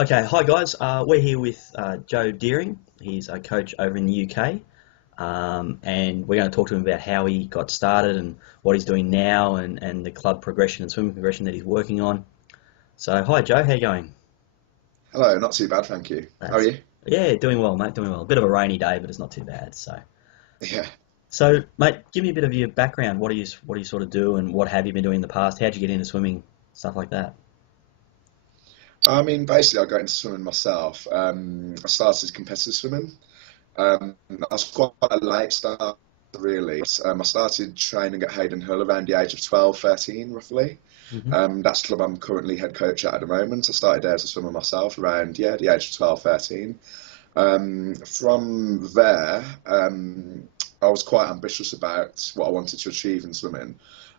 Okay, hi guys. We're here with Joe.Dearing. He's a coach over in the UK, and we're going to talk to him about how he got started and what he's doing now, and the club progression and swimming progression that he's working on. So, hi Joe, how you going? Hello, not too bad, thank you. How are That's you? Yeah, doing well, mate. Doing well. A bit of a rainy day, but it's not too bad. Yeah. Mate, give me a bit of your background. What do you sort of do, and what have you been doing in the past? How'd you get into swimming, stuff like that? Basically, I got into swimming myself. I started competitive swimming. I was quite a late start, really. I started training at Haden Hill around the age of 12, 13, roughly. Hmm. That's the club I'm currently head coach at the moment. I started there as a swimmer myself around, yeah, the age of 12, 13. From there, I was quite ambitious about what I wanted to achieve in swimming,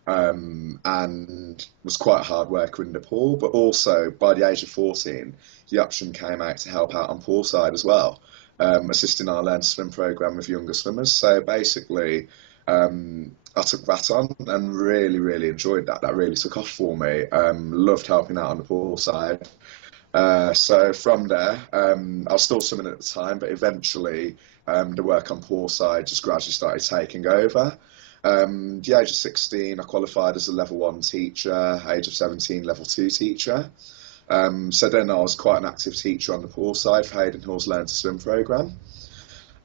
and was quite a hard worker in the pool. But also, by the age of 14, the option came out to help out on poolside as well, assisting our Learn to Swim program with younger swimmers. So basically, I took that on and really, really enjoyed that. That really took off for me. Loved helping out on the poolside. So from there, I was still swimming at the time, but eventually the work on pool side just gradually started taking over. The age of 16, I qualified as a level one teacher, age of 17, level two teacher. So then I was quite an active teacher on the pool side for Haden Hill's Learn to Swim programme.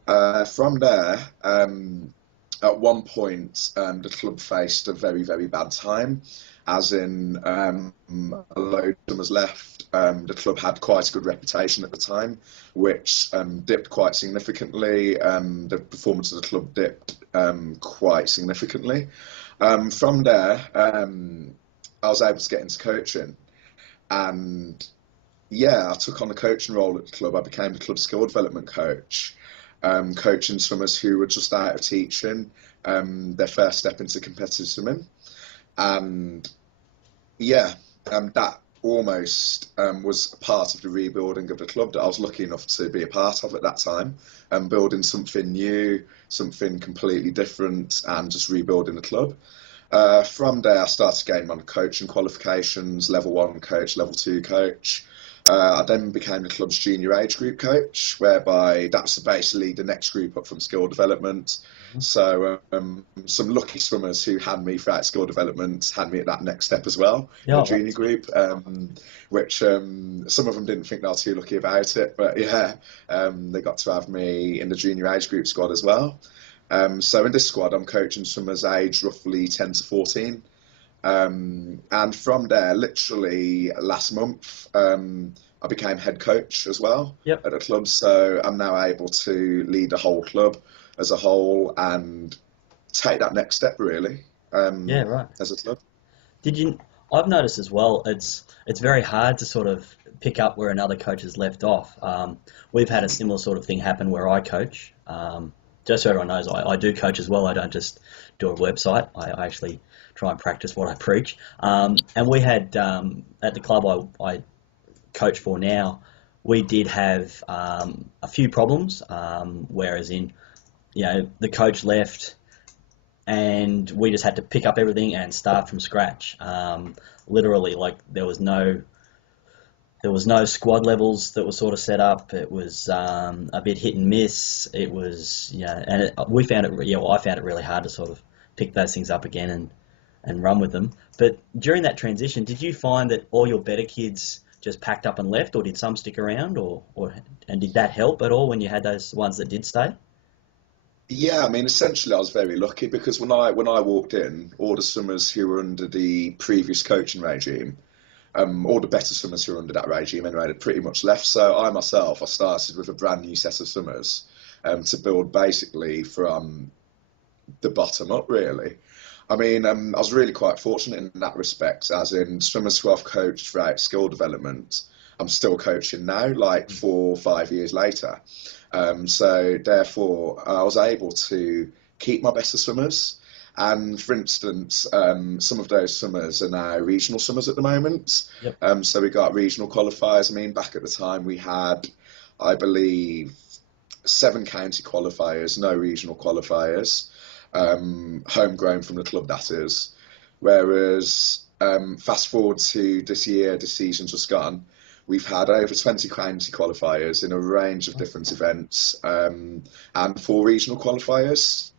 From there, at one point, the club faced a very, very bad time, as in a load of them was left. The club had quite a good reputation at the time, which dipped quite significantly. The performance of the club dipped quite significantly. From there, I was able to get into coaching, and yeah, I took on a coaching role at the club. I became the club skill development coach, coaching swimmers who were just out of teaching, their first step into competitive swimming. And yeah, that almost was part of the rebuilding of the club that I was lucky enough to be a part of at that time, building something new, something completely different, and just rebuilding the club. From there, I started gaining on coaching qualifications, level one coach, level two coach. I then became the club's junior age group coach, whereby that's basically the next group up from skill development. So some lucky swimmers who had me throughout skill development had me at that next step as well in Yeah, the well, junior group, which some of them didn't think they were too lucky about it, but yeah, they got to have me in the junior age group squad as well. So in this squad, I'm coaching swimmers aged roughly 10 to 14. And from there, literally last month, I became head coach as well yep, at the club. So I'm now able to lead the whole club as a whole and take that next step, really, yeah, right. as a club. Did you? I've noticed as well. It's very hard to sort of pick up where another coach has left off. We've had a similar sort of thing happen where I coach. Just so everyone knows, I do coach as well. I don't just do a website. I actually try and practice what I preach. And we had at the club I coach for now, we did have a few problems. Whereas in the coach left and we just had to pick up everything and start from scratch. Literally, like there was no squad levels that were sort of set up. It was a bit hit and miss. It was we found it. Well, I found it really hard to sort of pick those things up again and run with them. But during that transition, did you find that all your better kids just packed up and left, or did some stick around, or and did that help at all when you had those ones that did stay? Yeah, essentially, I was very lucky because when I walked in, all the swimmers who were under the previous coaching regime, all the better swimmers who were under that regime anyway, had pretty much left. So I myself, I started with a brand new set of swimmers, to build basically from the bottom up, really. I was really quite fortunate in that respect, as in swimmers who I've coached throughout skill development, I'm still coaching now, like 4 or 5 years later. So therefore, I was able to keep my better swimmers. And for instance, some of those swimmers are now regional swimmers at the moment. Yep. So we got regional qualifiers. Back at the time we had, I believe, 7 county qualifiers, no regional qualifiers, homegrown from the club, that is. Whereas fast forward to this year, this season just gone, we've had over 20 county qualifiers in a range of different events, and 4 regional qualifiers.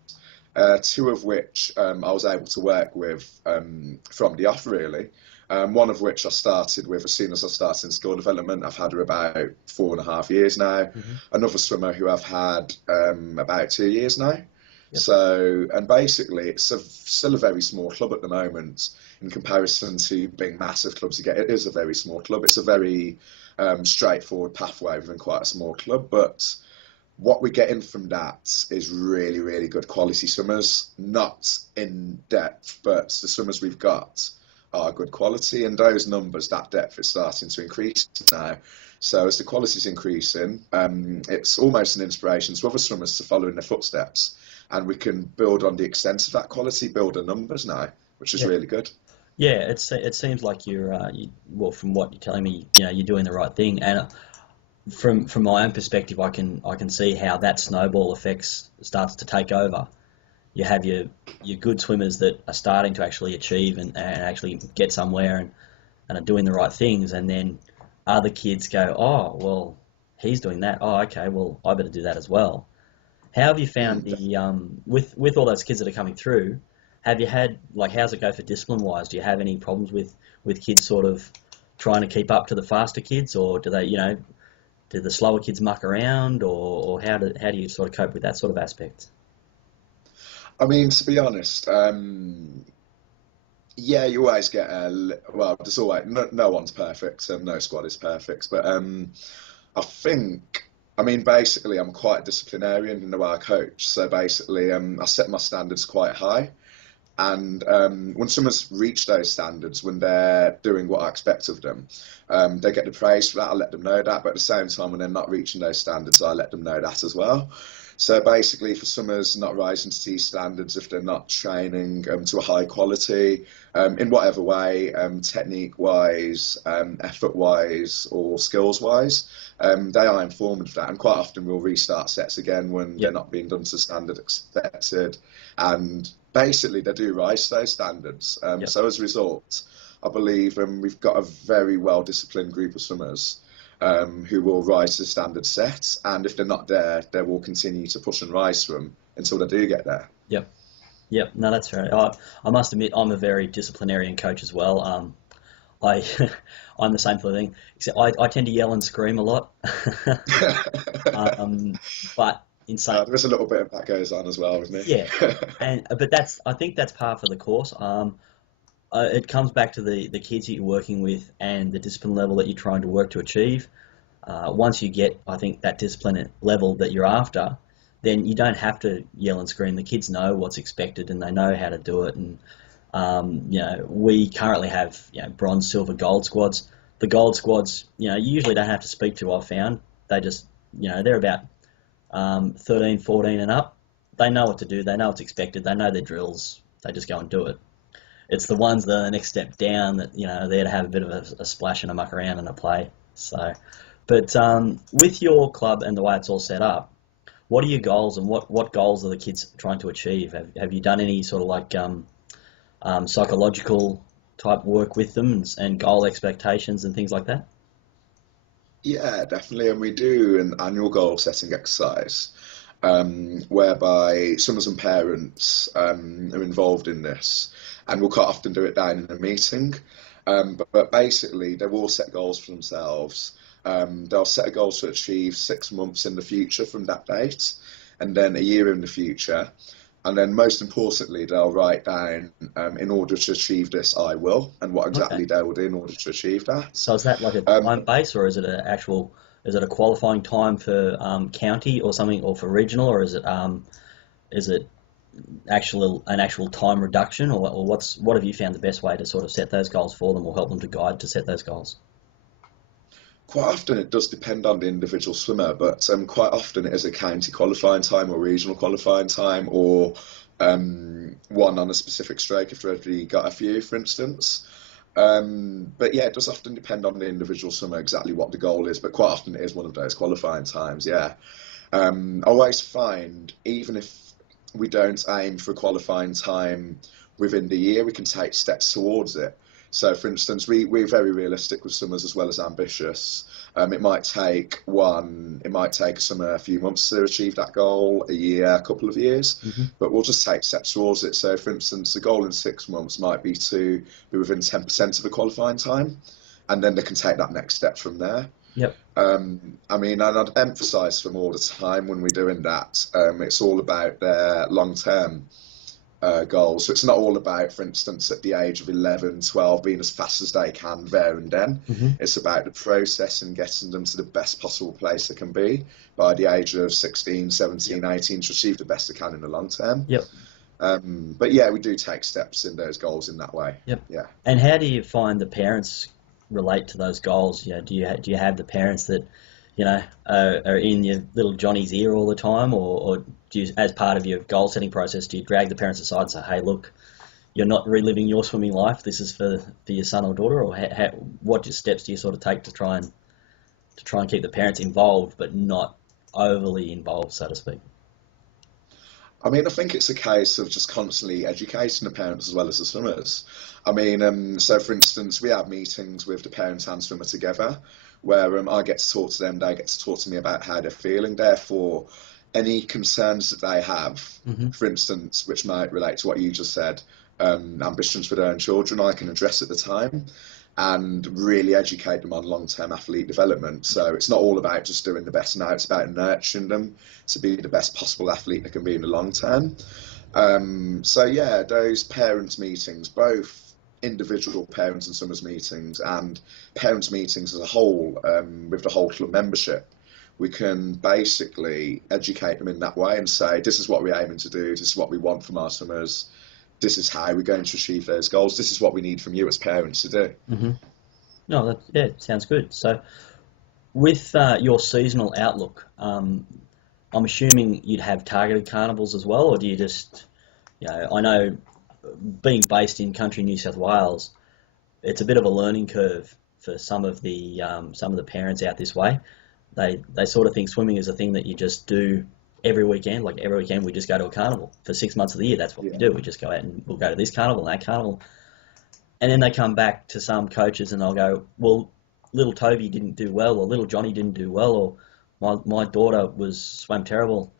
Two of which I was able to work with from the off, really. One of which I started with as soon as I started in school development. I've had her about 4.5 years now. Hmm. Another swimmer who I've had about 2 years now. Yep. So, and basically, it's still a very small club at the moment in comparison to being massive clubs. Again, it is a very small club. It's a very straightforward pathway within quite a small club, but what we're getting from that is really, really good quality swimmers, not in depth, but the swimmers we've got are good quality, and those numbers, that depth is starting to increase now. So as the quality is increasing, it's almost an inspiration to other swimmers to follow in their footsteps, and we can build on the extent of that quality, build the numbers now, which is Yeah. really good. Yeah, it seems like well, from what you're telling me, you're doing the right thing, and from my own perspective, I can see how that snowball effects starts to take over. You have your good swimmers that are starting to actually achieve and actually get somewhere and are doing the right things, and then other kids go, oh well, he's doing that. Oh, okay, well I better do that as well. How have you found Mm. the with all those kids that are coming through? Have you had like how's it go for discipline wise? Do you have any problems with kids sort of trying to keep up to the faster kids, or do they do the slower kids muck around, or how do you sort of cope with that sort of aspect? I mean, to be honest, yeah, you always get well, there's always no one's perfect, and no squad is perfect, but I think, I mean, basically, I'm quite a disciplinarian in the way I coach. So basically, I set my standards quite high. And when someone's reached those standards, when they're doing what I expect of them, they get the praise for that. I let them know that. But at the same time, when they're not reaching those standards, I let them know that as well. So basically, for swimmers not rising to these standards, if they're not training to a high quality, in whatever way, technique-wise, effort-wise, or skills-wise, they are informed of that. And quite often we'll restart sets again when they're Yep, not being done to the standard expected. And basically, they do rise to those standards. yep. So as a result, I believe we've got a very well-disciplined group of swimmers who will rise to the standard set, and if they're not there, they will continue to push and rise to them until they do get there. Yep. Yep. No, that's right. I must admit, I'm a very disciplinarian coach as well. I I'm the same sort of thing. Except I tend to yell and scream a lot. um, but in saying There is a little bit of that goes on as well with me. yeah, and but I think that's par for the course. It comes back to the kids that you're working with and the discipline level that you're trying to work to achieve. Once you get, I think, that discipline level that you're after, then you don't have to yell and scream. The kids know what's expected and they know how to do it. And we currently have bronze, silver, gold squads. The gold squads, you usually don't have to speak to. I've found they just, they're about 13, 14 and up. They know what to do. They know what's expected. They know their drills. They just go and do it. It's the ones that are the next step down that there to have a bit of a splash and a muck around and a play. So, but with your club and the way it's all set up, what are your goals and what goals are the kids trying to achieve? Have you done any sort of like psychological type work with them and goal expectations and things like that? Yeah, definitely. And we do an annual goal setting exercise whereby swimmers and parents are involved in this. And we'll quite often do it down in a meeting. But basically, they will set goals for themselves. They'll set a goal to achieve 6 months in the future from that date, and then a year in the future. And then, most importantly, they'll write down, in order to achieve this, I will, and what Okay. exactly they will do in order to achieve that. So is that like a Um, time base, or is it is it a qualifying time for county or something, or for regional, or is it an actual time reduction, or what have you found the best way to sort of set those goals for them, or help them to guide to set those goals? Quite often it does depend on the individual swimmer, but quite often it is a county qualifying time or regional qualifying time, or one on a specific stroke if they've already got a few, for instance. But yeah, it does often depend on the individual swimmer exactly what the goal is, but quite often it is one of those qualifying times, yeah. I always find, even if we don't aim for a qualifying time within the year, we can take steps towards it. So, for instance, we're very realistic with summers as well as ambitious. It might take a summer a few months to achieve that goal, a year, a couple of years, Hmm. but we'll just take steps towards it. So, for instance, the goal in 6 months might be to be within 10% of the qualifying time, and then they can take that next step from there. Yep. I mean, and I'd emphasise from all the time when we're doing that, it's all about their long-term goals. So it's not all about, for instance, at the age of 11, 12, being as fast as they can there and then. Hmm. It's about the process and getting them to the best possible place they can be by the age of 16, Yep. 17, 18 to achieve the best they can in the long term. Yep. But yeah, we do take steps in those goals in that way. Yep. Yeah. And how do you find the parents relate to those goals? Do you have the parents that are in your little Johnny's ear all the time, or do you, as part of your goal setting process, do you drag the parents aside and say, "Hey, look, you're not reliving your swimming life. This is for your son or daughter," or what steps do you sort of take to try and keep the parents involved, but not overly involved, so to speak? I mean, I think it's a case of just constantly educating the parents as well as the swimmers. I mean, so for instance, we have meetings with the parents and swimmer together, where I get to talk to them, they get to talk to me about how they're feeling. Therefore, any concerns that they have, Hmm. for instance, which might relate to what you just said, ambitions for their own children, I can address at the time and really educate them on long-term athlete development. So it's not all about just doing the best now, it's about nurturing them to be the best possible athlete they can be in the long term. So yeah, those parents meetings, both individual parents and swimmers meetings and parents meetings as a whole, with the whole club membership, we can basically educate them in that way and say, this is what we're aiming to do, this is what we want from our swimmers, this is how we're going to achieve those goals, this is what we need from you as parents to do. Hmm. No, yeah, sounds good. So, with your seasonal outlook, I'm assuming you'd have targeted carnivals as well, or do you just, I know being based in country New South Wales, it's a bit of a learning curve for some of the parents out this way. They sort of think swimming is a thing that you just do every weekend. Like every weekend, we just go to a carnival for 6 months of the year. That's what we Yeah. do. We just go out and we'll go to this carnival and that carnival, and then they come back to some coaches and they'll go, well, little Toby didn't do well, or little Johnny didn't do well, or my daughter was swam terrible.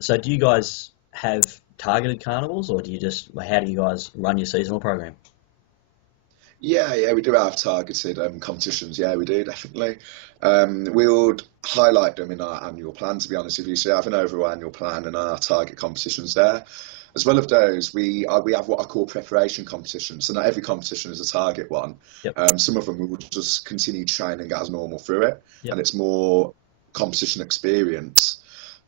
So do you guys have targeted carnivals, or how do you guys run your seasonal program? Yeah, we do have targeted competitions. Yeah, we do definitely. We would highlight them in our annual plan. To be honest with you, so we have an overall annual plan and our target competitions there. As well as those, we have what I call preparation competitions. So not every competition is a target one. Yep. Some of them we will just continue training as normal through it, Yep. and it's more competition experience.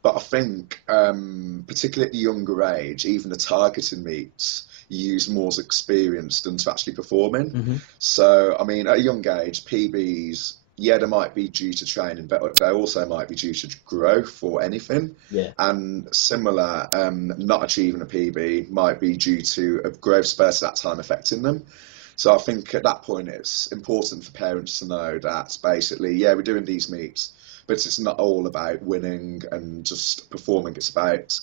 But I think, particularly at the younger age, even the targeted meets, you use more as experience than to actually performing. Hmm. So, I mean, at a young age, PBs, yeah, they might be due to training, but they also might be due to growth or anything. Yeah. And similar, not achieving a PB might be due to a growth spurt at that time affecting them. So I think at that point it's important for parents to know that basically, yeah, we're doing these meets, but it's not all about winning and just performing. It's about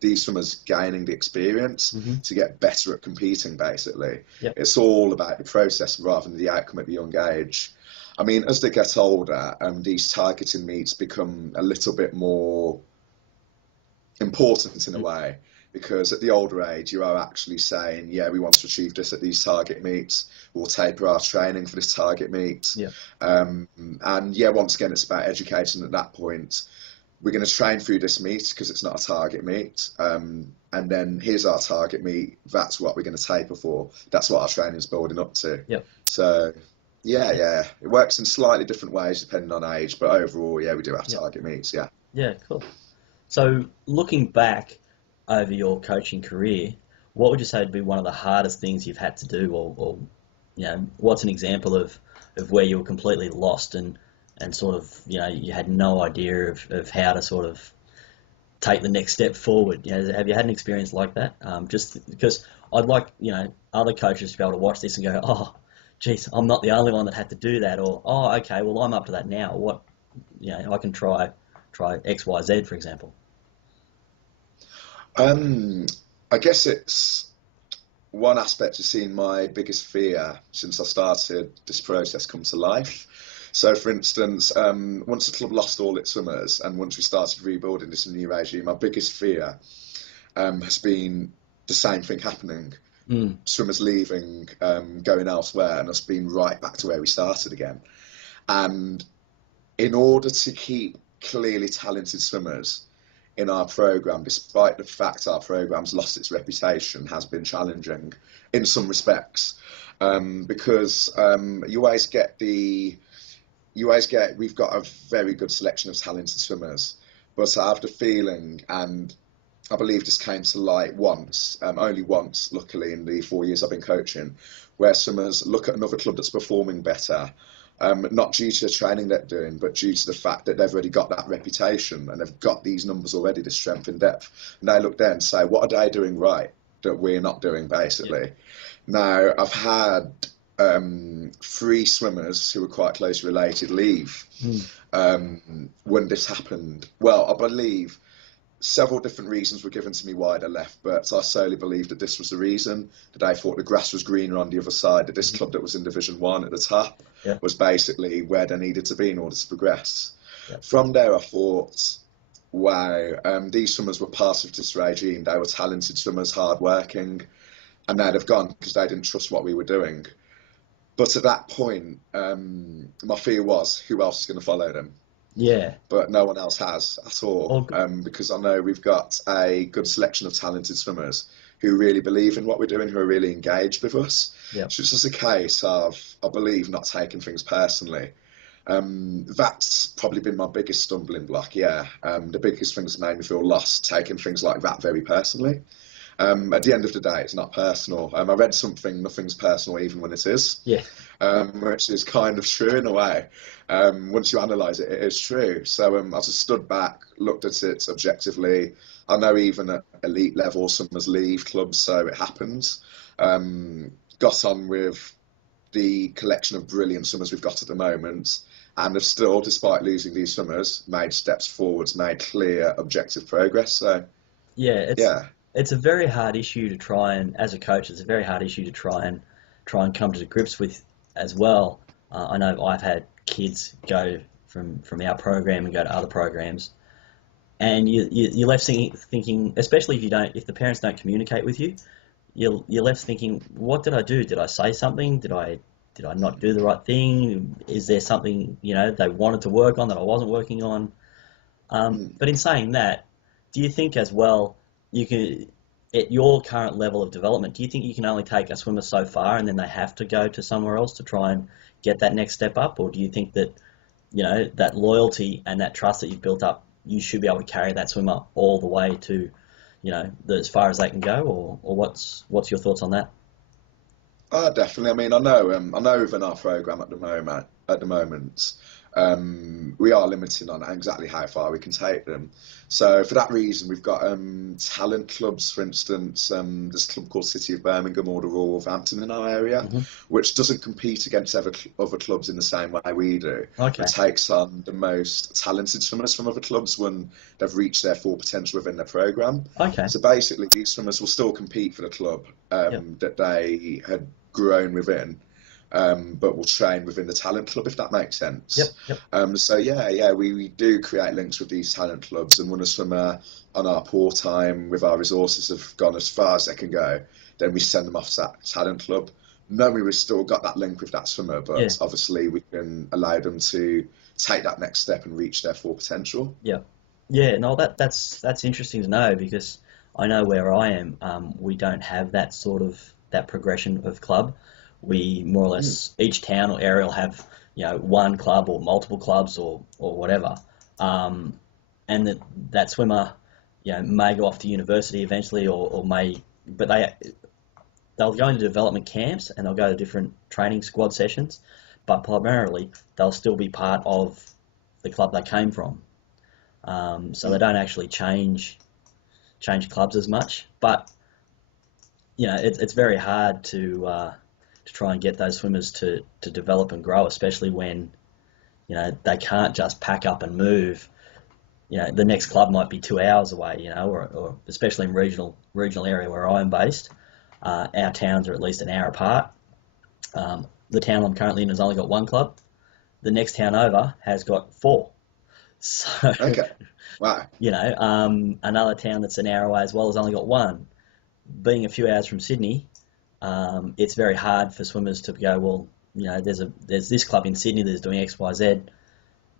these swimmers gaining the experience Hmm. to get better at competing, basically. Yep. It's all about the process rather than the outcome at the young age. I mean, as they get older, these targeting meets become a little bit more important in a way, because at the older age you are actually saying, yeah, we want to achieve this at these target meets, we'll taper our training for this target meet. Yeah. And yeah, once again, it's about education at that point. We're going to train through this meet because it's not a target meet, and then here's our target meet, that's what we're going to taper for, that's what our training is building up to. Yep. So yeah, it works in slightly different ways depending on age, but overall, yeah, we do have Yep. target meets. Yeah. Yeah. Cool. So looking back over your coaching career, what would you say would be one of the hardest things you've had to do, or what's an example of where you were completely lost and sort of, you had no idea of how to sort of take the next step forward? Have you had an experience like that? Just because I'd like, other coaches to be able to watch this and go, oh, geez, I'm not the only one that had to do that, or, oh, okay, well, I'm up to that now. What, I can try X, Y, Z, for example. Um, I guess it's one aspect has seen my biggest fear since I started this process come to life. So, for instance, once the club lost all its swimmers and once we started rebuilding this new regime, my biggest fear has been the same thing happening. Mm. Swimmers leaving, going elsewhere, and us being right back to where we started again. And in order to keep clearly talented swimmers in our programme, despite the fact our programme's lost its reputation, has been challenging in some respects. Because we've got a very good selection of talented swimmers, but I have the feeling, and I believe this came to light once, only once, luckily, in the 4 years I've been coaching, where swimmers look at another club that's performing better, not due to the training they're doing, but due to the fact that they've already got that reputation and they've got these numbers already, the strength and depth. And they look there and say, what are they doing right that we're not doing, basically? Yeah. Now, I've had 3 swimmers who were quite closely related leave when this happened. Well, I believe several different reasons were given to me why they left, but I solely believe that this was the reason, that they thought the grass was greener on the other side, that this club that was in Division 1 at the top was basically where they needed to be in order to progress. From there, I thought, wow, these swimmers were part of this regime. They were talented swimmers, hard-working, and now they've gone because they didn't trust what we were doing. But at that point, my fear was, who else is going to follow them? Yeah. But no one else has at all, because I know we've got a good selection of talented swimmers who really believe in what we're doing, who are really engaged with us. So it's just a case of, I believe, not taking things personally. That's probably been my biggest stumbling block, the biggest thing that's made me feel lost, taking things like that very personally. At the end of the day, it's not personal. I read something, nothing's personal even when it is. Yeah. Which is kind of true in a way. Once you analyse it, it is true. So I just stood back, looked at it objectively. I know even at elite level, swimmers leave clubs, so it happens. Got on with the collection of brilliant swimmers we've got at the moment, and have still, despite losing these swimmers, made steps forwards, made clear, objective progress. So it's a very hard issue to try and, as a coach, it's a very hard issue to try and come to grips with as well. I know I've had kids go from our program and go to other programs, and you're left thinking, especially if the parents don't communicate with you, you're left thinking, what did I do? Did I say something? Did I not do the right thing? Is there something they wanted to work on that I wasn't working on? But in saying that, do you think as well you can, at your current level of development, do you think you can only take a swimmer so far and then they have to go to somewhere else to try and get that next step up? Or do you think that, that loyalty and that trust that you've built up, you should be able to carry that swimmer all the way to, as far as they can go? Or what's your thoughts on that? Definitely. I mean, I know within our program at the moment, we are limited on exactly how far we can take them. So for that reason, we've got talent clubs, for instance. There's a club called City of Birmingham or the Royal Wolverhampton in our area, which doesn't compete against other clubs in the same way we do. Okay. It takes on the most talented swimmers from other clubs when they've reached their full potential within their programme. Okay. So basically, these swimmers will still compete for the club that they had grown within, but will train within the talent club, if that makes sense. So we do create links with these talent clubs, and when a swimmer on our poor time with our resources have gone as far as they can go, then we send them off to that talent club, knowing we've still got that link with that swimmer, but obviously we can allow them to take that next step and reach their full potential. No, that's interesting to know, because I know where I am, we don't have that that progression of club. We more or less, each town or area will have, one club or multiple clubs or whatever. And that swimmer, may go off to university eventually or may, but they'll go into development camps and they'll go to different training squad sessions, but primarily they'll still be part of the club they came from. So they don't actually change clubs as much, but it's very hard to try and get those swimmers to develop and grow, especially when they can't just pack up and move. The next club might be 2 hours away, or especially in regional area where I'm based. Our towns are at least an hour apart. The town I'm currently in has only got one club. The next town over has got four. So, Okay. Wow. another town that's an hour away as well has only got one. Being a few hours from Sydney, it's very hard for swimmers to go, well, there's this club in Sydney that's doing X, Y, Z,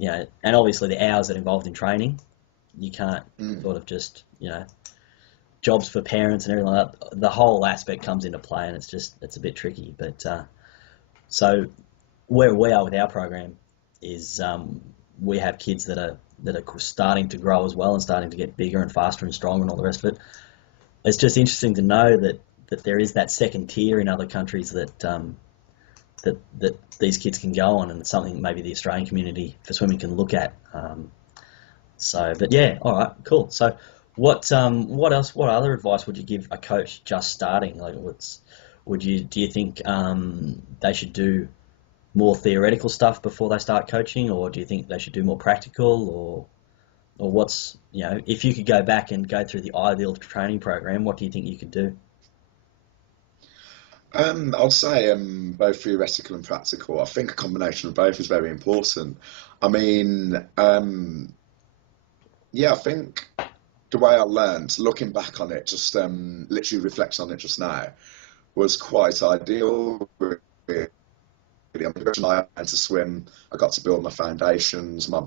and obviously the hours that are involved in training, you can't sort of just, jobs for parents and everything like that. The whole aspect comes into play, and it's a bit tricky. But so where we are with our program is we have kids that are starting to grow as well and starting to get bigger and faster and stronger and all the rest of it. It's just interesting to know that there is that second tier in other countries that these kids can go on, and it's something maybe the Australian community for swimming can look at. But yeah, all right, cool. So what else? What other advice would you give a coach just starting? Like, do you think they should do more theoretical stuff before they start coaching, or do you think they should do more practical, or what's, if you could go back and go through the ideal training program, what do you think you could do? I'd say both theoretical and practical. I think a combination of both is very important. I mean, yeah, I think the way I learned, looking back on it, just literally reflecting on it just now, was quite ideal. Really. I mean, I learned to swim. I got to build my foundations, my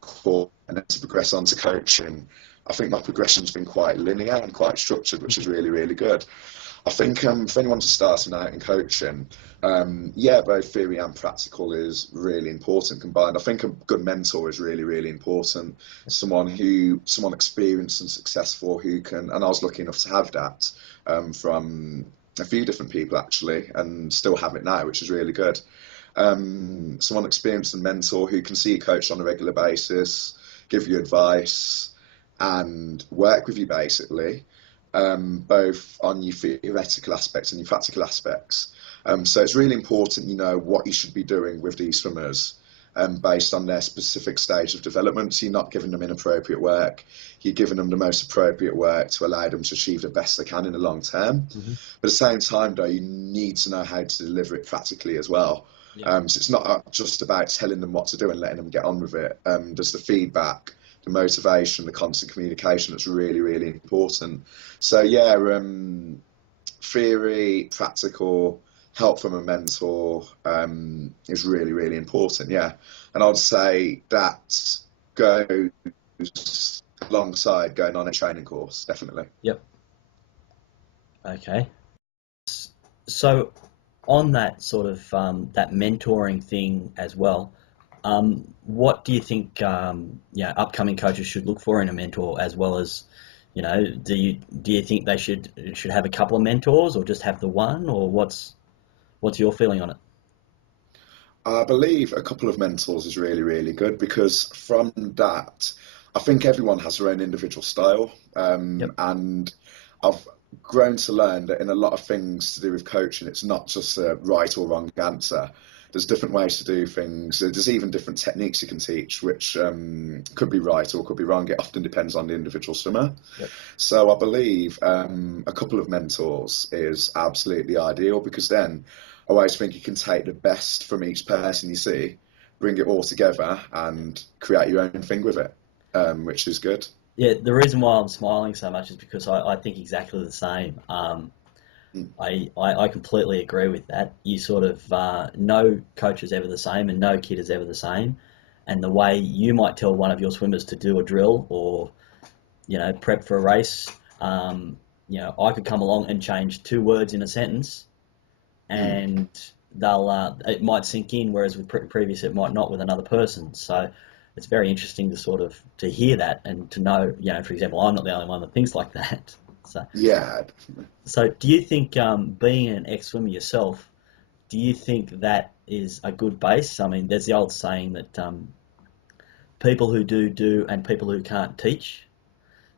core, and then to progress on to coaching. I think my progression's been quite linear and quite structured, which is really, really good. I think if anyone's starting out in coaching, yeah, both theory and practical is really important combined. I think a good mentor is really, really important. Someone experienced and successful who can, and I was lucky enough to have that from a few different people actually, and still have it now, which is really good. Someone experienced and mentor who can see you coach on a regular basis, give you advice, and work with you basically. Both on your theoretical aspects and your practical aspects. So it's really important, what you should be doing with these swimmers based on their specific stage of development. So you're not giving them inappropriate work. You're giving them the most appropriate work to allow them to achieve the best they can in the long term. Mm-hmm. But at the same time, though, you need to know how to deliver it practically as well. Yeah. So it's not just about telling them what to do and letting them get on with it. There's the feedback, the motivation, the constant communication that's really, really important. So yeah, theory, practical, help from a mentor is really, really important. Yeah, and I'd say that goes alongside going on a training course, definitely. Yep. Okay. So on that sort of that mentoring thing as well, what do you think upcoming coaches should look for in a mentor, as well as, do you think they should have a couple of mentors or just have the one, or what's your feeling on it? I believe a couple of mentors is really, really good, because from that, I think everyone has their own individual style, Yep. and I've grown to learn that in a lot of things to do with coaching, it's not just a right or wrong answer. There's different ways to do things. There's even different techniques you can teach, which could be right or could be wrong. It often depends on the individual swimmer. Yep. So I believe a couple of mentors is absolutely ideal, because then I always think you can take the best from each person you see, bring it all together and create your own thing with it, which is good. Yeah, the reason why I'm smiling so much is because I think exactly the same. Mm. I completely agree with that. You sort of, no coach is ever the same and no kid is ever the same. And the way you might tell one of your swimmers to do a drill or, prep for a race, I could come along and change two words in a sentence, Mm. and it might sink in, whereas with previous it might not with another person. So it's very interesting to sort of to hear that and to know, for example, I'm not the only one that thinks like that. So, Yeah. so do you think, being an ex-swimmer yourself, do you think that is a good base? I mean, there's the old saying that people who do and people who can't teach.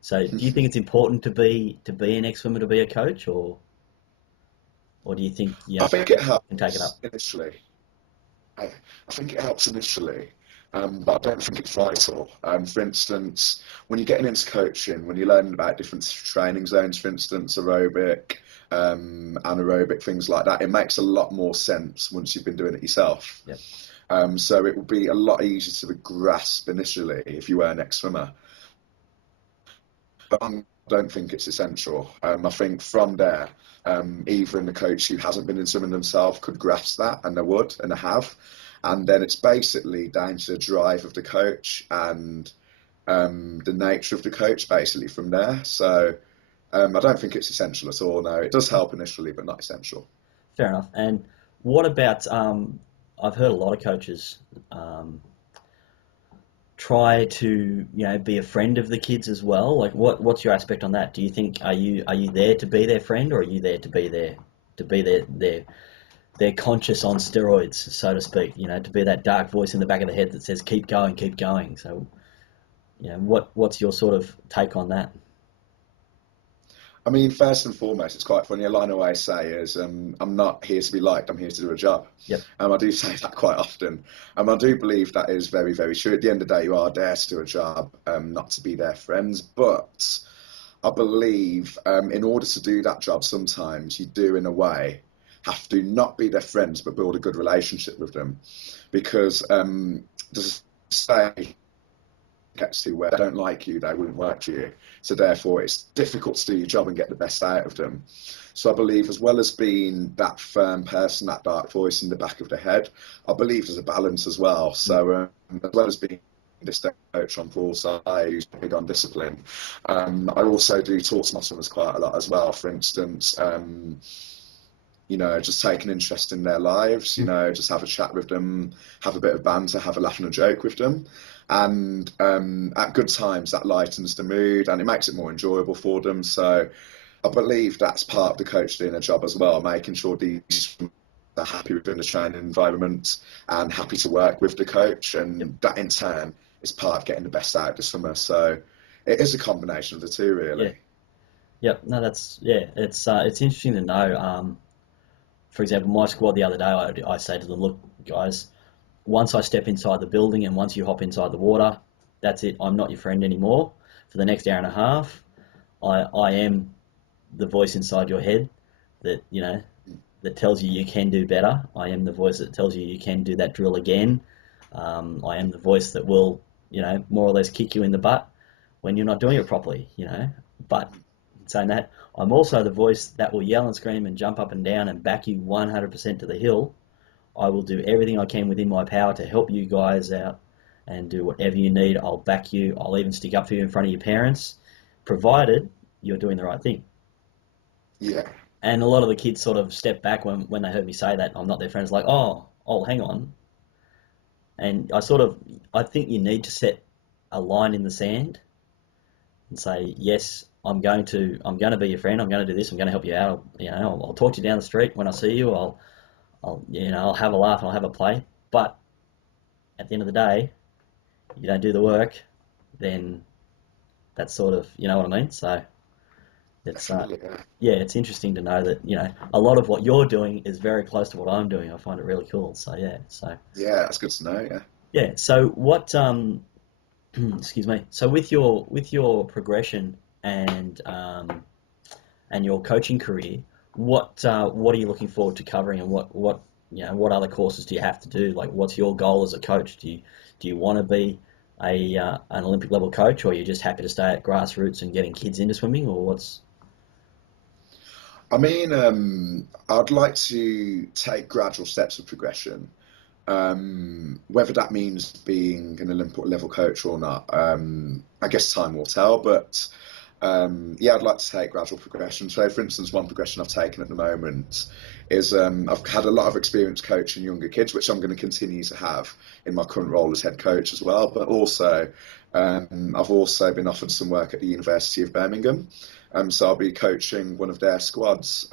So do you think it's important to be an ex-swimmer to be a coach, or do you think I think it can take it up? helps initially. I think it helps initially, but I don't think it's vital. For instance, when you're getting into coaching, when you're learning about different training zones, for instance, aerobic, anaerobic, things like that. It makes a lot more sense once you've been doing it yourself. Yep. So it will be a lot easier to grasp initially if you were an ex-swimmer. But I don't think it's essential. I think from there, even the coach who hasn't been in swimming themselves could grasp that, and they would, and they have. And then it's basically down to the drive of the coach and the nature of the coach, basically, from there. So I don't think it's essential at all. No, it does help initially, but not essential. Fair enough. And what about? I've heard a lot of coaches try to be a friend of the kids as well. Like, what's your aspect on that? Do you think are you there to be their friend, or are you there to be their conscious on steroids, so to speak? To be that dark voice in the back of the head that says keep going, keep going. So what's your sort of take on that? I mean, first and foremost, it's quite funny. A line I always say is, I'm not here to be liked, I'm here to do a job. Yep. I do say that quite often. I do believe that is very, very true. At the end of the day, you are there to do a job, not to be their friends. But I believe in order to do that job, sometimes you do, in a way, have to not be their friends, but build a good relationship with them. Because there's a say gets to where they don't like you, they wouldn't work for you. So therefore, it's difficult to do your job and get the best out of them. So I believe, as well as being that firm person, that dark voice in the back of the head, I believe there's a balance as well. So as well as being this coach on full side who's big on discipline, I also do talk to my swimmers quite a lot as well. For instance, just take an interest in their lives, just have a chat with them, have a bit of banter, have a laugh and a joke with them. And at good times, that lightens the mood and it makes it more enjoyable for them. So I believe that's part of the coach doing a job as well, making sure these are happy within the training environment and happy to work with the coach. And that in turn is part of getting the best out of the swimmer. So it is a combination of the two, really. Yeah. Yep. No, it's interesting to know. For example, my squad the other day, I say to them, look, guys, once I step inside the building and once you hop inside the water, that's it. I'm not your friend anymore. For the next hour and a half, I am the voice inside your head that, that tells you can do better. I am the voice that tells you can do that drill again. I am the voice that will, more or less kick you in the butt when you're not doing it properly, But saying that, I'm also the voice that will yell and scream and jump up and down and back you 100% to the hill. I will do everything I can within my power to help you guys out and do whatever you need. I'll back you. I'll even stick up for you in front of your parents, provided you're doing the right thing. Yeah. And a lot of the kids sort of step back when they heard me say that. I'm not their friends, like, oh, hang on. And I think you need to set a line in the sand and say, yes, I'm going to be your friend. I'm going to do this. I'm going to help you out. I'll talk to you down the street when I see you. I'll have a laugh and I'll have a play. But at the end of the day, you don't do the work, then that's sort of, you know what I mean? So it's it's interesting to know that a lot of what you're doing is very close to what I'm doing. I find it really cool. So yeah, that's good to know. yeah. So what excuse me. So with your progression and your coaching career, what are you looking forward to covering, and what other courses do you have to do? Like, what's your goal as a coach? Do you want to be an Olympic level coach, or are you just happy to stay at grassroots and getting kids into swimming, or what's? I mean, I'd like to take gradual steps of progression. Whether that means being an Olympic level coach or not, I guess time will tell. But I'd like to take gradual progression. So, for instance, one progression I've taken at the moment is I've had a lot of experience coaching younger kids, which I'm going to continue to have in my current role as head coach as well. But also, I've also been offered some work at the University of Birmingham. So I'll be coaching one of their squads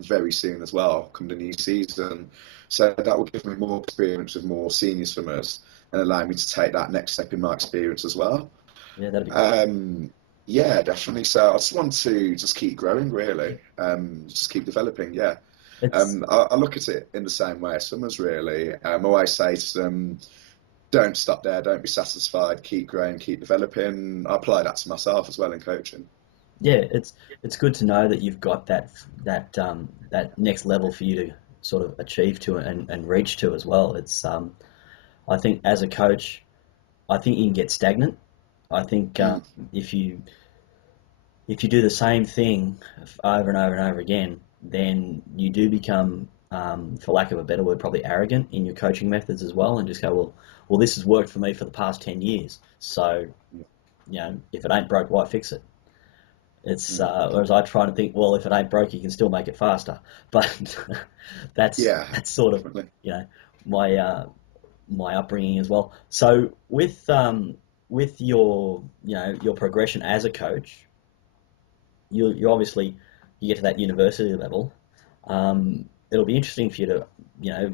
very soon as well, come the new season. So that will give me more experience with more senior swimmers and allow me to take that next step in my experience as well. Yeah, that'd be cool. Yeah, definitely. So I just want to just keep growing, really. Just keep developing. Yeah. It's I look at it in the same way as swimmers, really. I always say to them, don't stop there, don't be satisfied, keep growing, keep developing. I apply that to myself as well in coaching. yeah, it's good to know that you've got that next level for you to sort of achieve to and reach to as well. It's I think as a coach, I think you can get stagnant. I think Mm, if you do the same thing over and over and over again, then you do become, for lack of a better word, probably arrogant in your coaching methods as well, and just go, well, this has worked for me for the past 10 years. So if it ain't broke, why fix it? It's mm. whereas I try to think, well, if it ain't broke, you can still make it faster. But that's Yeah, that's sort of definitely. you know my my upbringing as well. So with your your progression as a coach, you obviously you get to that university level. It'll be interesting for you to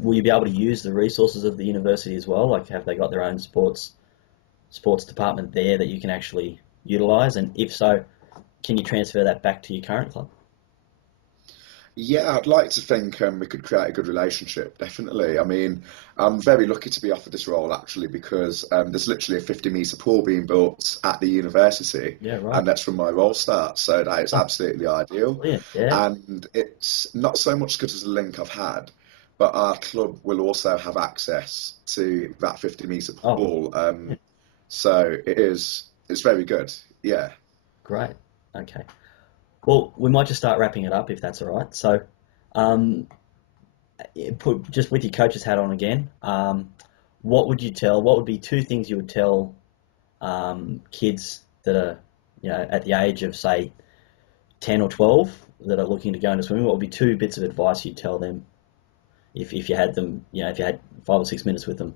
will you be able to use the resources of the university as well? Like have they got their own sports department there that you can actually utilize? And if so, can you transfer that back to your current club? Yeah, I'd like to think we could create a good relationship, definitely. I mean, I'm very lucky to be offered this role actually because there's literally a 50-metre pool being built at the university, Yeah, right. and that's from my role start, so that is Oh, absolutely ideal. brilliant. Yeah. And it's not so much good as a link I've had, but our club will also have access to that 50-metre Oh, pool. yeah, So it's very good. Yeah. great. Okay. Well, we might just start wrapping it up if that's all right. So, um, put just with your coach's hat on again. What would you tell? What would be two things you would tell kids that are, at the age of say 10 or 12 that are looking to go into swimming? What would be two bits of advice you'd tell them if you had them, if you had 5 or 6 minutes with them?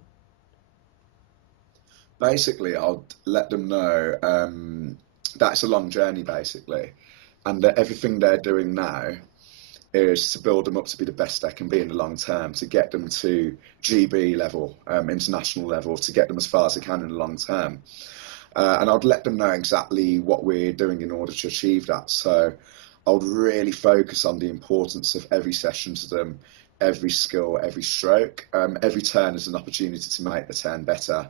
Basically, I'll let them know that's a long journey, basically, and that everything they're doing now is to build them up to be the best they can be in the long term, to get them to GB level, international level, to get them as far as they can in the long term. And I'd let them know exactly what we're doing in order to achieve that. So I would really focus on the importance of every session to them, every skill, every stroke. Every turn is an opportunity to make the turn better.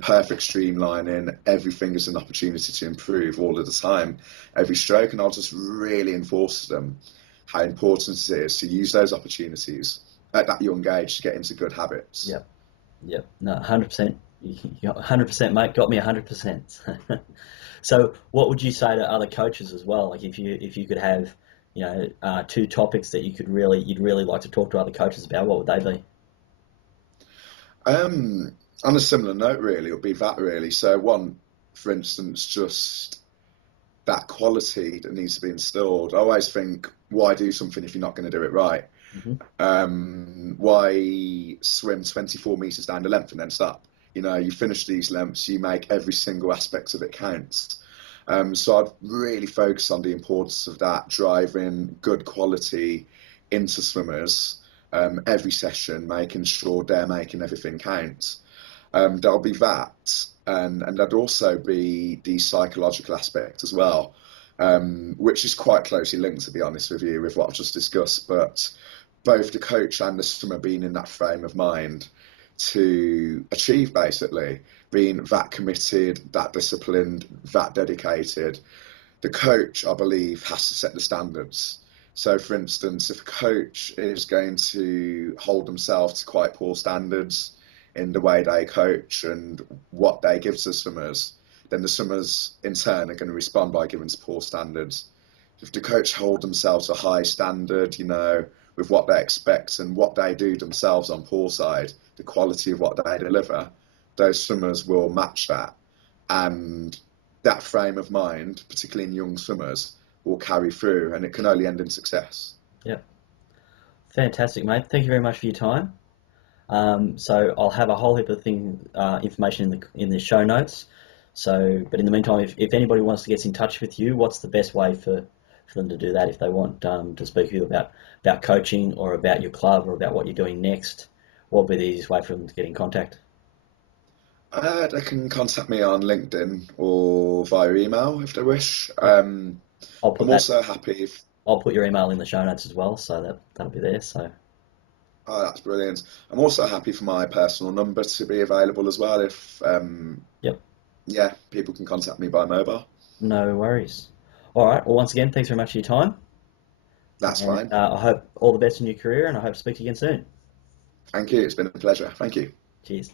Perfect streamlining, everything is an opportunity to improve all of the time, every stroke. And I'll just really enforce to them how important it is to use those opportunities at that young age to get into good habits. Yep, yep. No, 100%. You got 100%, mate. Got me 100%. So, what would you say to other coaches as well? Like, if you could have, two topics that you'd really like to talk to other coaches about, what would they be? On a similar note, really, it would be that really. So one, for instance, just that quality that needs to be instilled. I always think, why do something if you're not going to do it right? Hmm. Why swim 24 meters down the length and then stop? You finish these lengths, you make every single aspect of it count. So I'd really focus on the importance of that, driving good quality into swimmers every session, making sure they're making everything count. There'll be that, and there'd also be the psychological aspect as well, which is quite closely linked, to be honest with you, with what I've just discussed. But both the coach and the swimmer being in that frame of mind to achieve, basically, being that committed, that disciplined, that dedicated. The coach, I believe, has to set the standards. So, for instance, if a coach is going to hold themselves to quite poor standards in the way they coach and what they give to swimmers, then the swimmers in turn are going to respond by giving to poor standards. If the coach hold themselves to a high standard, with what they expect and what they do themselves on pool side, the quality of what they deliver, those swimmers will match that. And that frame of mind, particularly in young swimmers, will carry through and it can only end in success. Yep. Fantastic, mate. Thank you very much for your time. So I'll have a whole heap of information in the show notes. So, but in the meantime, if anybody wants to get in touch with you, what's the best way for them to do that if they want to speak with you about coaching or about your club or about what you're doing next? What would be the easiest way for them to get in contact? They can contact me on LinkedIn or via email if they wish. Yep. I'll put I'm that. also happy if, I'll put your email in the show notes as well, so that'll be there. So, oh, that's brilliant. I'm also happy for my personal number to be available as well if, yep, yeah, people can contact me by mobile. no worries. All right. Well, once again, thanks very much for your time, That's and fine. I hope all the best in your career, and I hope to speak to you again soon. Thank you. It's been a pleasure. Thank you. Cheers.